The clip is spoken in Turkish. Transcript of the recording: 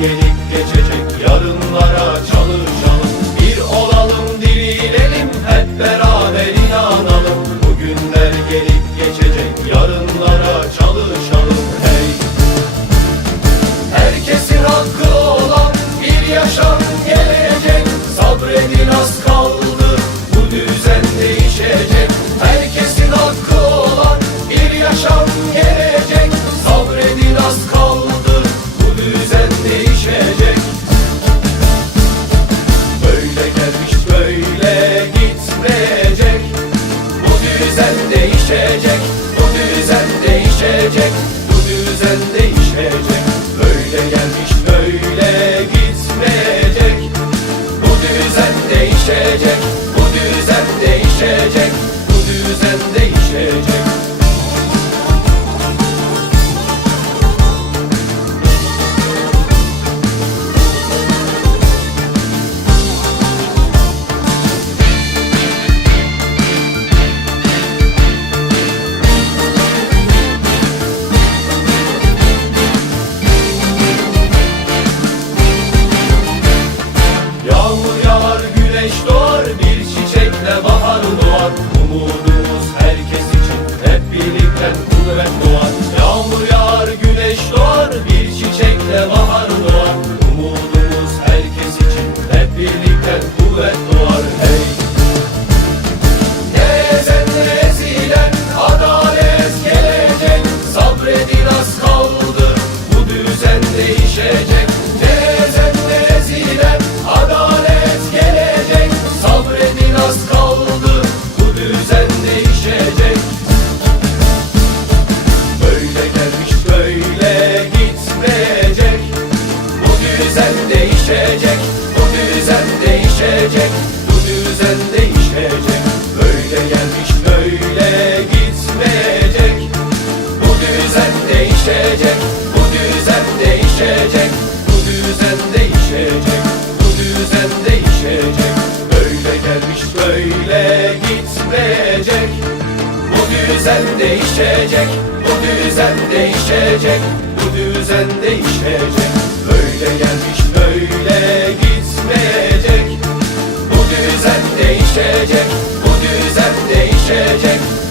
gelip geçecek yarınlara çalışalım Bir olalım dirilelim hep beraber inanalım. Bugünler gelip geçecek yarınlara çalışalım hey! Herkesin hakkı olan bir yaşam gelecek. Sabredin az değişecek Bu düzen değişecek Bu düzen değişecek. Böyle gelmiş böyle gitmeyecek. Bu düzen değişecek Bu düzen değişecek Bu düzen değişecek doğar, bir çiçekle bahar doğar. Umudumuz herkes için hep birlikte kuvvet doğar. Yağmur yağar, güneş doğar, bir çiçekle bahar doğar. Umudumuz herkes için hep birlikte kuvvet doğar. Hey! Gezen ezilen adalet gelecek Sabredin az kaldı bu düzen değişecek değişecek. Bu düzen değişecek. Böyle gelmiş böyle gitmeyecek. Bu düzen değişecek. Bu düzen değişecek. Bu düzen değişecek. Bu düzen değişecek. Böyle gelmiş böyle gitmeyecek. Bu düzen değişecek, bu düzen değişecek, bu düzen değişecek. Böyle się